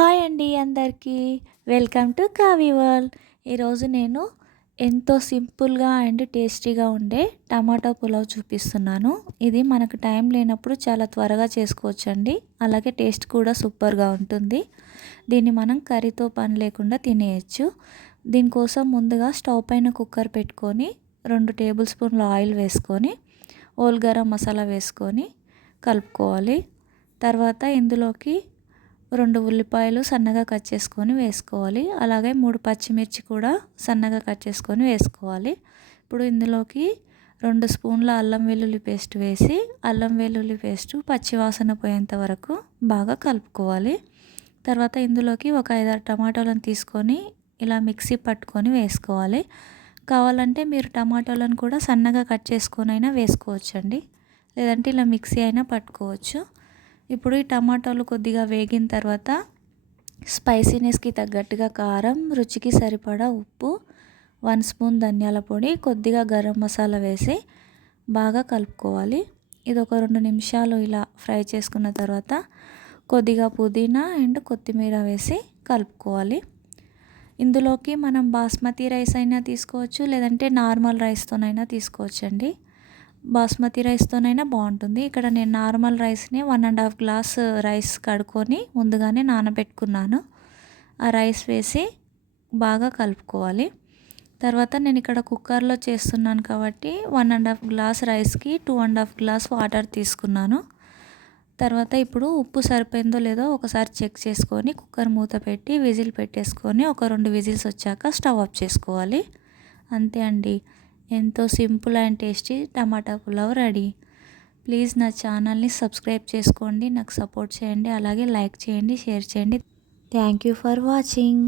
Hi అండి అందరికీ. Welcome to Kavi world. ఈరోజు నేను ఎంతో సింపుల్గా అండ్ టేస్టీగా ఉండే టమాటా పులావ్ చూపిస్తున్నాను. ఇది మనకు టైం లేనప్పుడు చాలా త్వరగా చేసుకోవచ్చండి. అలాగే టేస్ట్ కూడా సూపర్గా ఉంటుంది. దీన్ని మనం కర్రీతో పని లేకుండా తినేయచ్చు. దీనికోసం ముందుగా స్టవ్ పైన కుక్కర్ పెట్టుకొని రెండు టేబుల్ స్పూన్ల ఆయిల్ వేసుకొని ఓల్ గరం మసాలా వేసుకొని కలుపుకోవాలి. తర్వాత ఇందులోకి రెండు ఉల్లిపాయలు సన్నగా కట్ చేసుకొని వేసుకోవాలి. అలాగే మూడు పచ్చిమిర్చి కూడా సన్నగా కట్ చేసుకొని వేసుకోవాలి. ఇప్పుడు ఇందులోకి రెండు స్పూన్ల అల్లం వెల్లుల్లి పేస్ట్ వేసి అల్లం వెల్లుల్లి పేస్ట్ పచ్చివాసన పోయేంత వరకు బాగా కలుపుకోవాలి. తర్వాత ఇందులోకి ఒక ఐదారు టమాటోలను తీసుకొని ఇలా మిక్సీ పట్టుకొని వేసుకోవాలి. కావాలంటే మీరు టమాటోలను కూడా సన్నగా కట్ చేసుకొని అయినా వేసుకోవచ్చండి. లేదంటే ఇలా మిక్సీ అయినా పట్టుకోవచ్చు. ఇప్పుడు ఈ టమాటాలు కొద్దిగా వేగిన తర్వాత స్పైసీనెస్కి తగ్గట్టుగా కారం రుచికి సరిపడా ఉప్పు వన్ స్పూన్ ధనియాల పొడి కొద్దిగా గరం మసాలా వేసి బాగా కలుపుకోవాలి. ఇది ఒక రెండు నిమిషాలు ఇలా ఫ్రై చేసుకున్న తర్వాత కొద్దిగా పుదీనా అండ్ కొత్తిమీర వేసి కలుపుకోవాలి. ఇందులోకి మనం బాస్మతి రైస్ అయినా తీసుకోవచ్చు లేదంటే నార్మల్ రైస్తోనైనా తీసుకోవచ్చండి. బాస్మతి రైస్తోనైనా బాగుంటుంది. ఇక్కడ నేను నార్మల్ రైస్ని one and half glass rice కడుక్కొని ముందుగానే నానబెట్టుకున్నాను. ఆ రైస్ వేసి బాగా కలుపుకోవాలి. తర్వాత నేను ఇక్కడ కుక్కర్లో చేస్తున్నాను కాబట్టి వన్ అండ్ హాఫ్ గ్లాస్ రైస్కి two and half glass water తీసుకున్నాను. తర్వాత ఇప్పుడు ఉప్పు సరిపోయిందో లేదో ఒకసారి చెక్ చేసుకొని కుక్కర్ మూత పెట్టి విజిల్ పెట్టేసుకొని ఒక రెండు విజిల్స్ వచ్చాక స్టవ్ ఆఫ్ చేసుకోవాలి. అంతే అండి. ఎంతో simple and tasty tomato pulao ready. Please నా ఛానల్ని సబ్స్క్రైబ్ చేసుకోండి నాకు సపోర్ట్ చేయండి అలాగే లైక్ చేయండి షేర్ చేయండి. Thank you for watching.